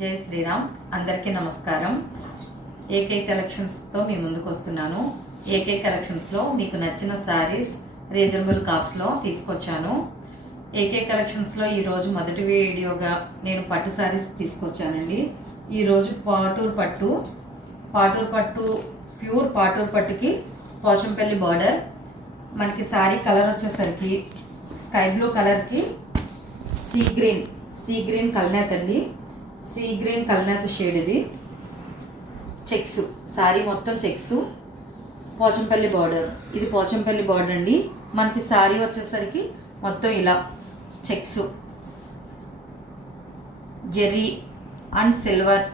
జై శ్రీరామ్. అందరికీ నమస్కారం. ఏకే కలెక్షన్స్తో మీ ముందుకు వస్తున్నాను. ఏకే కలెక్షన్స్లో మీకు నచ్చిన శారీస్ రీజనబుల్ కాస్ట్లో తీసుకొచ్చాను. ఏకే కలెక్షన్స్లో ఈరోజు మొదటి వీడియోగా నేను పట్టు శారీస్ తీసుకొచ్చానండి. ఈరోజు పాటూర్ పట్టు ప్యూర్ పాటూర్ పట్టుకి పోచంపల్లి బార్డర్. మనకి శారీ కలర్ వచ్చేసరికి స్కై బ్లూ కలర్కి సీ గ్రీన్ కల్నేత్ అండి. సీ గ్రీన్ కల్నేత్ షేడ్. ఇది చెక్స్, శారీ మొత్తం చెక్స్, పోచంపల్లి బార్డర్. ఇది పోచంపల్లి బార్డర్ అండి. మనకి శారీ వచ్చేసరికి మొత్తం ఇలా checks, zari and silver,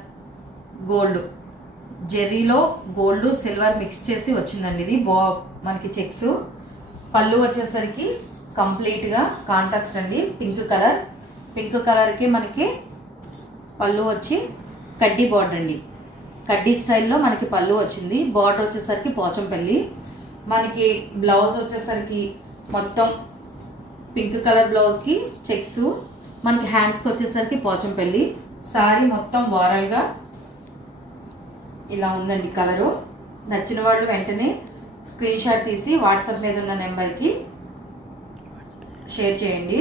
gold. జెర్రీలో గోల్డ్ సిల్వర్ మిక్స్ చేసి వచ్చిందండి. ఇది మనకి చెక్స్. పళ్ళు వచ్చేసరికి కంప్లీట్గా కాంట్రాక్ట్ అండి. పింక్ కలర్కి మనకి పళ్ళు వచ్చి కడ్డీ బార్డర్ అండి. కడ్డీ స్టైల్లో మనకి పళ్ళు వచ్చింది. బార్డర్ వచ్చేసరికి పోచంపల్లి. మనకి బ్లౌజ్ వచ్చేసరికి మొత్తం పింక్ కలర్ బ్లౌజ్కి చెక్స్. మనకి హ్యాండ్స్కి వచ్చేసరికి పోచంపల్లి. శారీ మొత్తం ఓవరాల్గా ఇలా ఉందండి. కలరు నచ్చిన వాళ్ళు వెంటనే స్క్రీన్ షాట్ తీసి వాట్సాప్ మీద ఉన్న నెంబర్కి షేర్ చేయండి.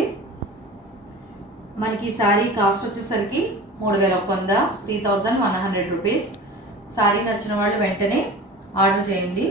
మనకి ఈ శారీ కాస్ట్ వచ్చేసరికి 3100 రూపీస్. శారీ నచ్చిన వాళ్ళు వెంటనే ఆర్డర్ చేయండి.